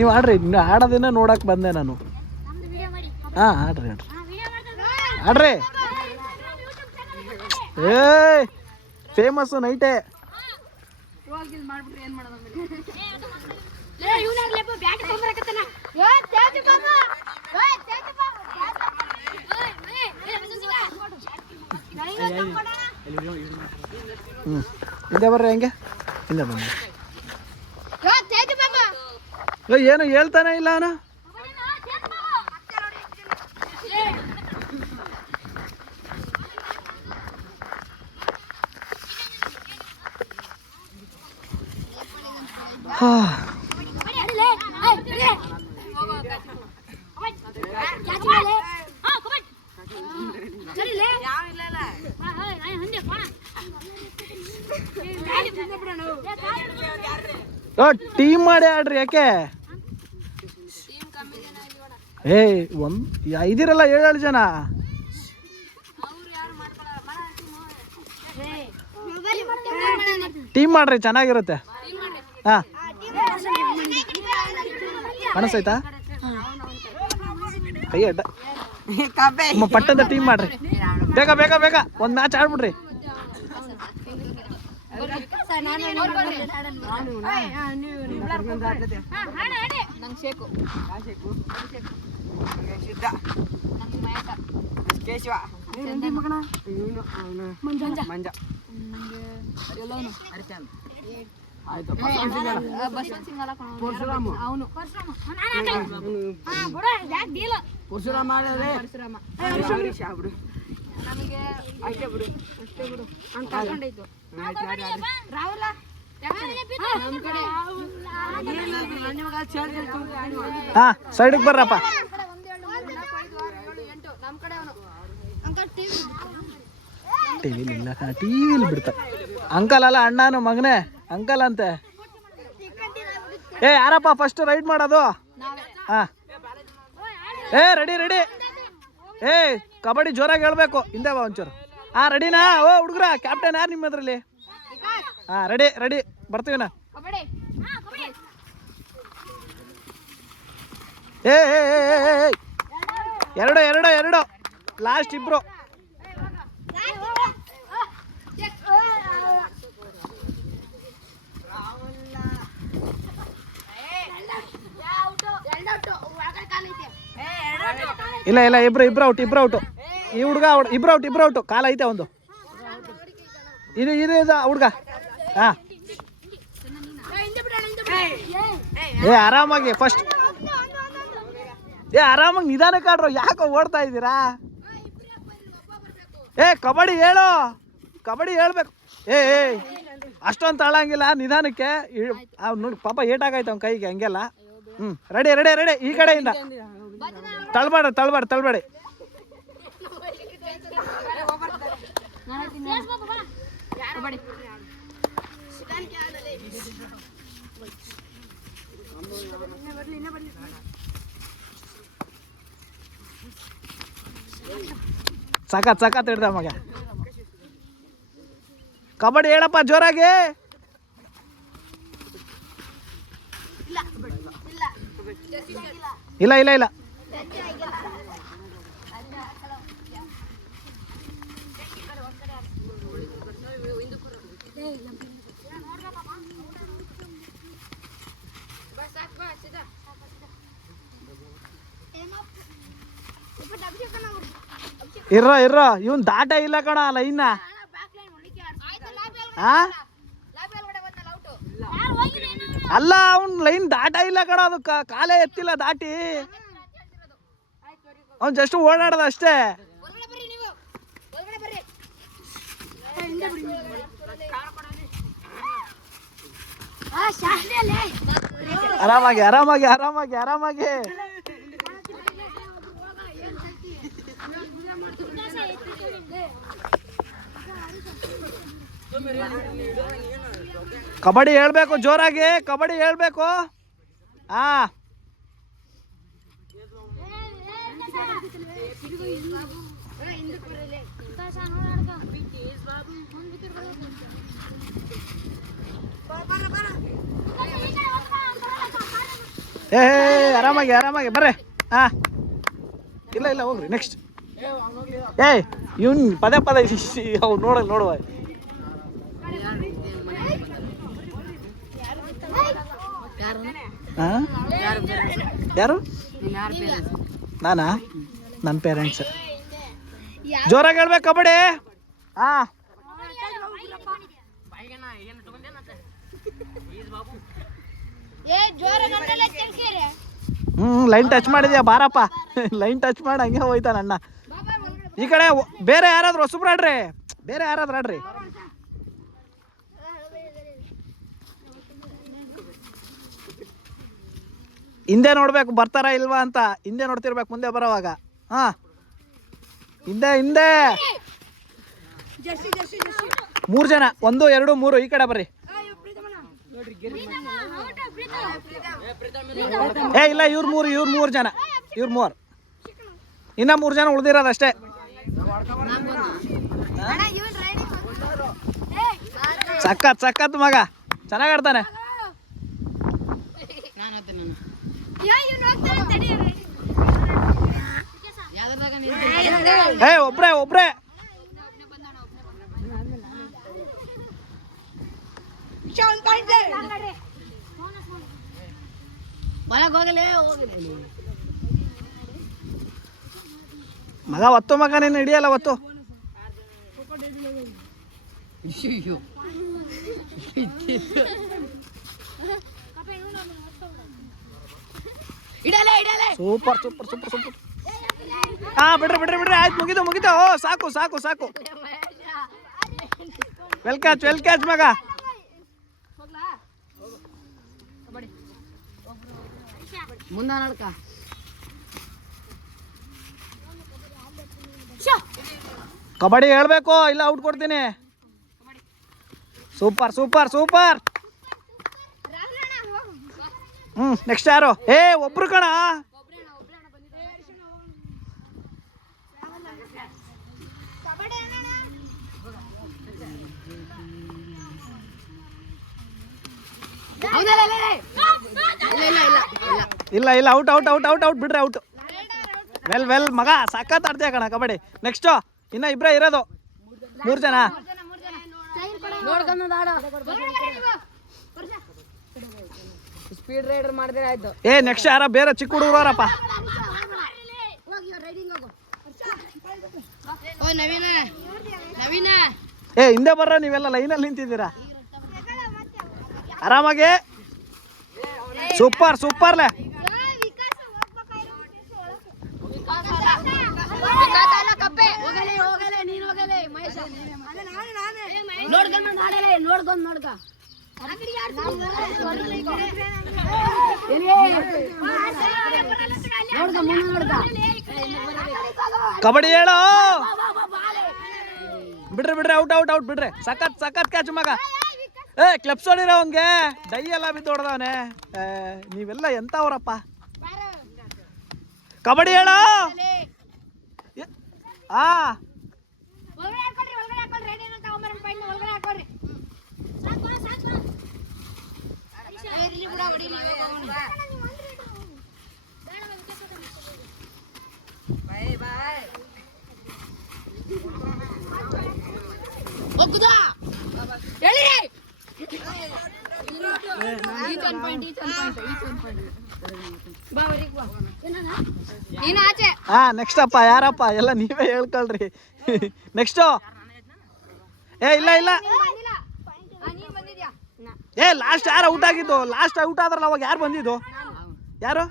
ನೀವು ಆಡ್ರಿ, ಆಡೋದಿನ ನೋಡಕ್ಕೆ ಬಂದೆ ನಾನು. ಹಾಂ ಆಡ್ರಿ ಆಡ್ರಿ. ಏ ಫೇಮಸ್ಸು ನೈಟೇ. ಹಿಂದೆ ಬರ್ರಿ, ಹೆಂಗೆ ಹಿಂದೆ ಬನ್ನಿ. ಏನು ಹೇಳ್ತಾನೆ ಇಲ್ಲ ಅವನು. ಟೀಮ್ ಮಾಡಿ ಆಡ್ರಿ. ಯಾಕೆ ಇದಿರಲ್ಲ 7 ಜನ. ಟೀಮ್ ಮಾಡ್ರಿ, ಚೆನ್ನಾಗಿರುತ್ತೆ. ಹಾಂ ಮನಸ್ಸಾಯ್ತಾ? ಕೈ ಅಡ್ಡ ಪಟ್ಟದ ಟೀಮ್ ಮಾಡ್ರಿ. ಬೇಗ ಬೇಗ ಬೇಗ ಒಂದು ಮ್ಯಾಚ್ ಆಡ್ಬಿಡ್ರಿ. ಹಾ ಸೈಡ್ಗೆ ಬರ್ರಪ್ಪ. ಟಿವಿಲಿ ಬಿಡ್ತ. ಅಂಕಲ್ ಅಲ್ಲ, ಅಣ್ಣನು ಮಗನೇ ಅಂಕಲ್ ಅಂತೆ. ಯಾರಪ್ಪ ಫಸ್ಟ್ ರೈಡ್ ಮಾಡೋದು? ಹಾ ರೆಡಿ ರೆಡಿ. ಕಬಡ್ಡಿ ಜೋರಾಗಿ ಹೇಳ್ಬೇಕು. ಹಿಂದೆ ಬಾ ಒಂಚೂರು. ರೆಡಿನಾ? ಹುಡುಗ್ರ ಕ್ಯಾಪ್ಟನ್ ಯಾರು ನಿಮ್ಮ ಅದ್ರಲ್ಲಿ? ರೆಡಿ ರೆಡಿ, ಬರ್ತೀವಿನ. ಎರಡು ಎರಡು ಎರಡು, ಲಾಸ್ಟ್ ಇಬ್ರು. ಇಲ್ಲ ಇಲ್ಲ, ಇಬ್ರು ಔಟ್, ಇಬ್ರು ಔಟು. ಈ ಹುಡುಗ ಇಬ್ರು ಔಟು. ಕಾಲ ಐತೆ ಒಂದು. ಇದು ಹುಡುಗ. ಹಾಂ ಆರಾಮಾಗಿ ಫಸ್ಟ್. ಆರಾಮಾಗಿ ನಿಧಾನಕ್ಕೆ ಆಡ್ರು. ಯಾಕೋ ಓಡ್ತಾ ಇದ್ದೀರಾ? ಕಬಡ್ಡಿ ಹೇಳು, ಕಬಡ್ಡಿ ಹೇಳ್ಬೇಕು. ಅಷ್ಟೊಂದು ತಾಳಂಗಿಲ್ಲ, ನಿಧಾನಕ್ಕೆ ನೋಡಿ. ಪಾಪ ಏಟಾಗೈತೆ ಅವ್ನ ಕೈಗೆ, ಹಂಗೆಲ್ಲ. Ready ready ready. ಈ ಕಡೆಯಿಂದ ತಳ್ಬೇಡಿ. ಸಖತ್ ಹಿಡ್ದ ಮಗ. ಕಬಡ್ಡಿ ಹೇಳಪ್ಪ ಜೋರಾಗಿ. ಇಲ್ಲ ಇಲ್ಲ ಇಲ್ಲ. ಇರ್ರ ಇವನ್ ದಾಟ ಇಲ್ಲ ಕಣ ಲೈನ್ನ. ಅಲ್ಲ, ಅವ್ನ್ ಲೈನ್ ದಾಟ ಇಲ್ಲ ಕಣ. ಅದು ಕಾಲೇ ಎತ್ತಿಲ್ಲ ದಾಟಿ. ಅವ್ನ್ ಜಸ್ಟ್ ಓಡಾಡದ ಅಷ್ಟೇ. ಆರಾಮಾಗಿ ಆರಾಮಾಗಿ ಆರಾಮಾಗಿ ಆರಾಮಾಗಿ. ಕಬಡ್ಡಿ ಹೇಳ್ಬೇಕು ಜೋರಾಗಿ, ಕಬಡ್ಡಿ ಹೇಳ್ಬೇಕು. ಏ ಆರಾಮಾಗಿ ಆರಾಮಾಗಿ ಬರ್ರಿ. ಹಾಂ ಇಲ್ಲ ಇಲ್ಲ ಹೋಗ್ರಿ ನೆಕ್ಸ್ಟ್. ಏಯ್ ಇವ್ನು ಪದೇ ಪದೇ ಅವು ನೋಡುವ. ಹಾಂ ಯಾರು? ನಾನಾ? ನನ್ನ ಪೇರೆಂಟ್ಸ್. ಜೋರಾಗಿ ಹೇಳ್ಬೇಕು ಕಬಡ್ಡಿ. ಹಾಂ ಲೈನ್ ಟಚ್ ಮಾಡಿದ್ಯಾ ಬಾರಪ್ಪ. ಲೈನ್ ಟಚ್ ಮಾಡಿ ಹಂಗೆ ಹೋಯ್ತಾನ ಅಣ್ಣ. ಈ ಕಡೆ ಬೇರೆ ಯಾರಾದ್ರೂ ಹೊಸಬ್ರು ಆಡ್ರಿ, ಬೇರೆ ಯಾರಾದ್ರೂ ಆಡ್ರಿ. ಹಿಂದೆ ನೋಡ್ಬೇಕು ಬರ್ತಾರ ಇಲ್ವಾ ಅಂತ. ಹಿಂದೆ ನೋಡ್ತಿರ್ಬೇಕು ಮುಂದೆ ಬರೋವಾಗ. ಹಾ ಹಿಂದೆ ಹಿಂದೆ 3 ಜನ, 1 2 3 ಈ ಕಡೆ ಬರ್ರಿ. ಏ ಇಲ್ಲ ಇವ್ರು 3 ಜನ, ಇವ್ರು 3, ಇನ್ನ 3 ಜನ ಉಳ್ದಿರೋದಷ್ಟೇ. ಸಖತ್ ಮಗ ಚೆನ್ನಾಗ್ ಆಡ್ತಾನೆ. ಏ ಒಬ್ರೆ ಮಗ ಒತ್ತು ಮಗ ನೀನು ಹಿಡಿಯಲ್ಲ ಒತ್ತು. ಸೂಪರ್. ಹಾ ಬಿಡ್ರಿ ಆಯ್ತು ಮುಗಿತು. ಓ ಸಾಕು. ವೆಲ್ ಕ್ಯಾಚ್ ಮಗ. ಮುಂದ ನೋಡ್ಕ. ಕಬಡ್ಡಿ ಹೇಳ್ಬೇಕು ಇಲ್ಲ ಔಟ್ ಕೊಡ್ತೀನಿ. ಸೂಪರ್. ನೆಕ್ಸ್ಟ್ ಯಾರು? ಏ ಒಬ್ರು ಕಣ. ಇಲ್ಲ ಔಟ್ ಬಿಡ್ರಿ ಔಟ್. ವೆಲ್ ಮಗ ಸಖತ್ ಆಡ್ತೀಯ ಕಣ ಕಬಡ್ಡಿ. ನೆಕ್ಸ್ಟ್ ಇನ್ನ ಇಬ್ರೇ ಇರೋದು, 3 ಜನ. ಸ್ಪೀಡ್ ರೈಡರ್ ಮಾಡಿದ್ರೆ ಆಯ್ತು. ಏ ನೆಕ್ಸ್ಟ್ ಯಾರ ಬೇರೆ ಚಿಕ್ಕ ಹುಡುಗರಪ್ಪ. ನವೀನ ಏ ಹಿಂದೆ ಬರ್ರ, ನೀವೆಲ್ಲ ಲೈನಲ್ಲಿ ನಿಂತಿದ್ದೀರಾ. ಆರಾಮಾಗಿ ಸೂಪರ್ಲೆ. ನೋಡ್ಕ ಕಬಡ್ಡಿ ಹೇಳು. ಬಿಡ್ರಿ ಔಟ್ ಬಿಡ್ರಿ. ಸಖತ್ ಕ್ಯಾಚ್ ಮಗ. ಏ ಕ್ಲಬ್ಸ್ ಹೊಡಿರೋ ಹಂಗೆ ಡೈ ಎಲ್ಲ ಬಿದ್ದು ಹೊಡೆದವನೆ. ನೀವೆಲ್ಲ ಎಂತವ್ರಪ್ಪ. ಕಬಡ್ಡಿ ಹೇಳು. ಹಾ ನೆಕ್ಸ್ಟ್ ಅಪ್ಪ ಯಾರಪ್ಪ ಎಲ್ಲ ನೀವೇ ಹೇಳ್ಕೊಳ್ರಿ. ನೆಕ್ಸ್ಟ್ ಏ ಇಲ್ಲ ಏ ಲಾಸ್ಟ್ ಯಾರು ಔಟ್ ಆಗಿದ್ದು? ಲಾಸ್ಟ್ ಔಟ್ ಆದ್ರಲ್ಲ ಅವಾಗ ಯಾರು ಬಂದಿದ್ದು? ಯಾರು?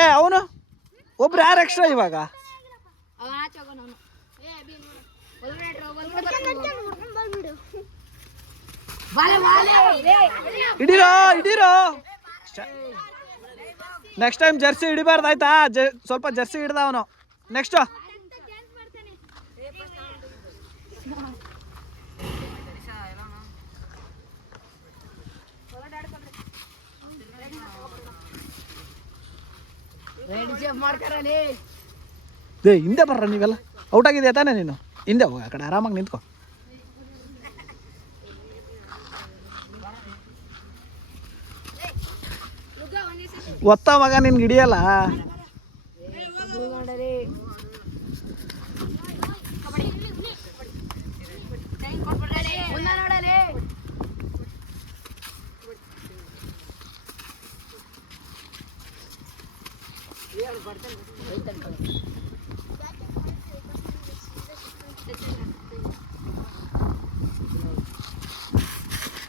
ಏ ಅವನು ಒಬ್ರು ಯಾರು ಎಕ್ಸ್ಟ್ರಾ ಇವಾಗ? ಹಿಡೀರೋ. ನೆಕ್ಸ್ಟ್ ಟೈಮ್ ಜರ್ಸಿ ಹಿಡಿಬಾರ್ದು ಆಯ್ತಾ? ಸ್ವಲ್ಪ ಜರ್ಸಿ ಹಿಡ್ದ ಅವನು. ನೆಕ್ಸ್ಟ್ ಹಿಂದೆ ಬರ್ರ ನೀವೆಲ್ಲ. ಔಟ್ ಆಗಿದೆಯಾ ತಾನೇ ನೀನು? ಹಿಂದೆ ಹೋಗ, ಆ ಕಡೆ ಆರಾಮಾಗಿ ನಿಂತ್ಕೊ. ಒತ್ತ ಮಗ ನಿನ್ಗೆ ಹಿಡಿಯಲ್ಲ.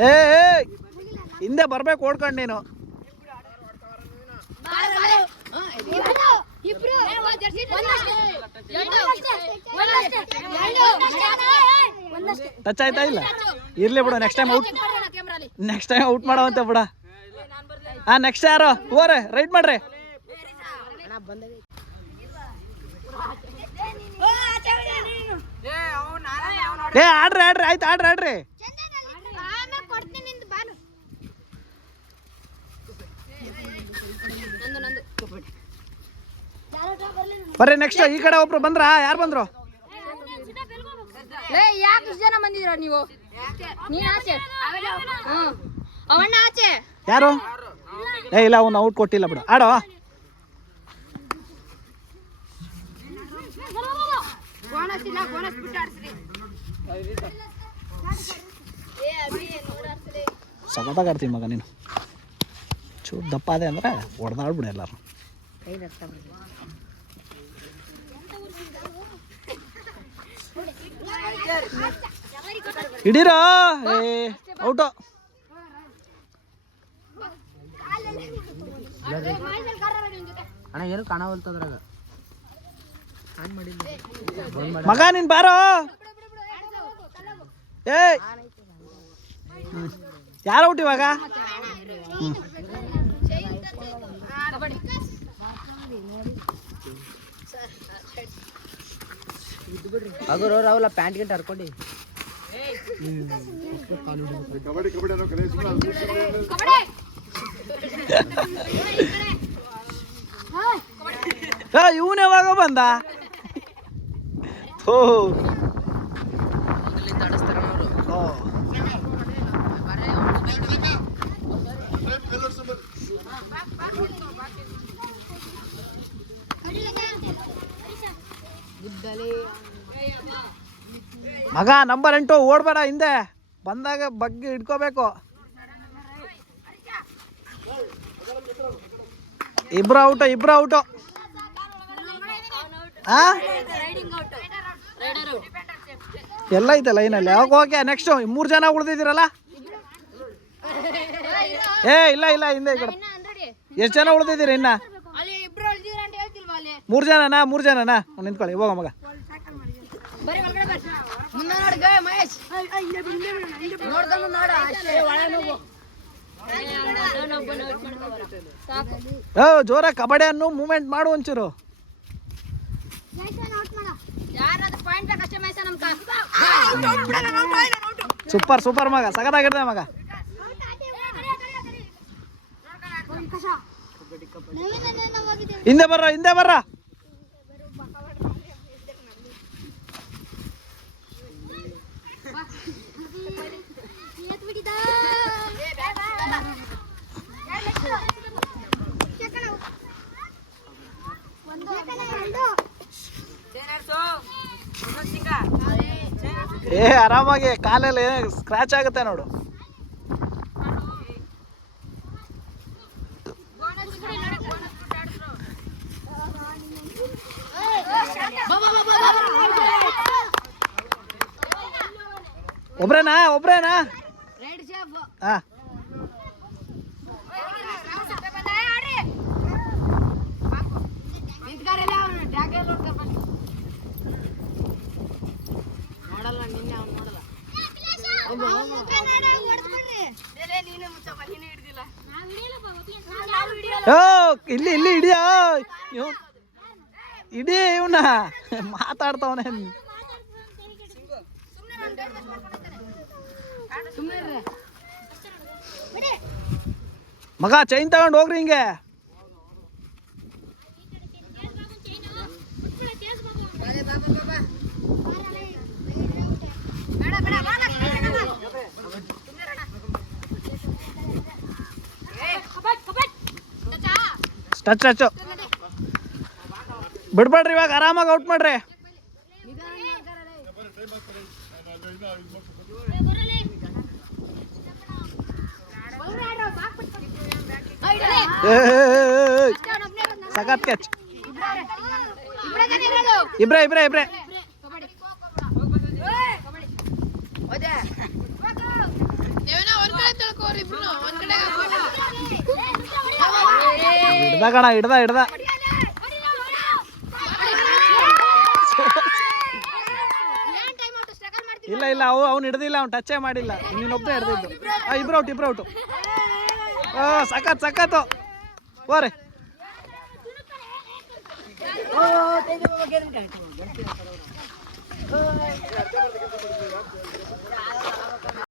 ಏ ಹಿಂದೆ ಬರ್ಬೇಕು ಓಡ್ಕೊಂಡು ನೀನು. ಟಚ್ ಆಯ್ತಾ ಇಲ್ಲ? ಇರ್ಲಿ ಬಿಡು, ನೆಕ್ಸ್ಟ್ ಟೈಮ್ ಔಟ್ ಮಾಡೋವಂತೆ ಬಿಡ. ಹಾ ನೆಕ್ಸ್ಟ್ ಯಾರು ಹೋರೆ ರೈಟ್ ಮಾಡ್ರಿ. ಏ ಆಡ್ರಿ ಆಯ್ತು ಆಡ್ರಿ. ಬರ್ರಿ ನೆಕ್ಸ್ಟ್. ಈ ಕಡೆ ಒಬ್ರು ಬಂದ್ರ? ಯಾರು ಬಂದ್ರು? ಯಾಕೆ ಇಷ್ಟು ಜನ ಬಂದಿದ್ರ ನೀವು? ನೀನ್ ಆಚೆ, ಅವಣ್ಣ ಆಚೆ. ಯಾರು? ಏ ಇಲ್ಲ, ಅವ್ನು ಔಟ್ ಕೊಟ್ಟಿಲ್ಲ ಬಿಡು. ಆಡೋ. ಸಖತ್ತಾಗಿ ಆಡ್ತೀನಿ ಮಗ ನೀನು. ಚೂರು ದಪ್ಪ ಅದೇ ಅಂದ್ರೆ ಹೊಡೆದಾಡ್ಬಿಡು ಎಲ್ಲಾರು. ಹಿಡೀರೋ. ಏ ಔಟು. ಅಣ್ಣ ಏನು ಕಾಣವಲ್ತದ್ರಾಗ ಮಗ ನೀನ್ ಬಾರೋ. ಏ ಯಾರು ಔಟ್ ಇವಾಗ? ಅಗರು ರಾಹುಲ ಪ್ಯಾಂಟ್ ಗಿಂಟ್ ಹರ್ಕೊಂಡಿ. ಇವನ್ ಯಾವಾಗ ಬಂದ? ಮಗ ನಂಬರ್ 8 ಓಡ್ಬೇಡ, ಹಿಂದೆ ಬಂದಾಗ ಬಗ್ಗೆ ಹಿಡ್ಕೋಬೇಕು. ಇಬ್ರು ಔಟು. ಎಲ್ಲ ಐತೆ ಲೈನಲ್ಲಿ. ಯಾವಾಗ ಓಕೆ ನೆಕ್ಸ್ಟ್ 3 ಜನ ಉಳ್ದಿದ್ದೀರಲ್ಲ? ಏ ಇಲ್ಲ ಹಿಂದೆ ಈ ಕಡೆ. ಎಷ್ಟು ಜನ ಉಳ್ದಿದ್ದೀರಿ ಇನ್ನ? 3 ಜನನಾ? ನಿಂತ್ಕೊಳ್ಳಿ, ಹೋಗ ಮಗ. ಜೋರ ಕಬಡ್ಡಿ ಅನ್ನು ಮೂವ್ಮೆಂಟ್ ಮಾಡು ಒಂಚೂರು. ಸೂಪರ್ ಮಗ, ಸಖತ್ತಾಗಿರ್ದೆ ಮಗ. ಹಿಂದೆ ಬರ್ರ. ಏ ಆರಾಮಾಗಿ, ಕಾಲಲ್ಲಿ ಸ್ಕ್ರಾಚ್ ಆಗುತ್ತೆ ನೋಡು. ಒಬ್ರೇನಾ? ಹಾ ಇಲ್ಲಿ ಹಿಡಿಯ ಇಡೀ ಇವನ ಮಾತಾಡ್ತಾವನೆ. ಮಗ ಚೈನ್ ತಗೊಂಡು ಹೋಗ್ರಿ ಹಿಂಗೆ. ಟಚ್ ಟಚ್ಚು ಬಿಡ್ಬೇಡ್ರಿ, ಇವಾಗ ಆರಾಮಾಗಿ ಔಟ್ ಮಾಡ್ರಿ. ಸಖತ್ ಕ್ಯಾಚ್. ಇಬ್ರೇ ಇಬ್ರೇ ಇಬ್ರೇ. ಹಿಡ್ದ ಕಣ, ಹಿಡ್ದ. ಇಲ್ಲ ಅವ್ನು ಹಿಡ್ದಿಲ್ಲ, ಅವ್ನು ಟಚ್ಚೇ ಮಾಡಿಲ್ಲ. ನೀನೊಬ್ಬನೇ ಹಿಡ್ದಿದ್ದು. ಇಬ್ರು ಔಟು. ಸಖತ್ತು ಹೋರಿ.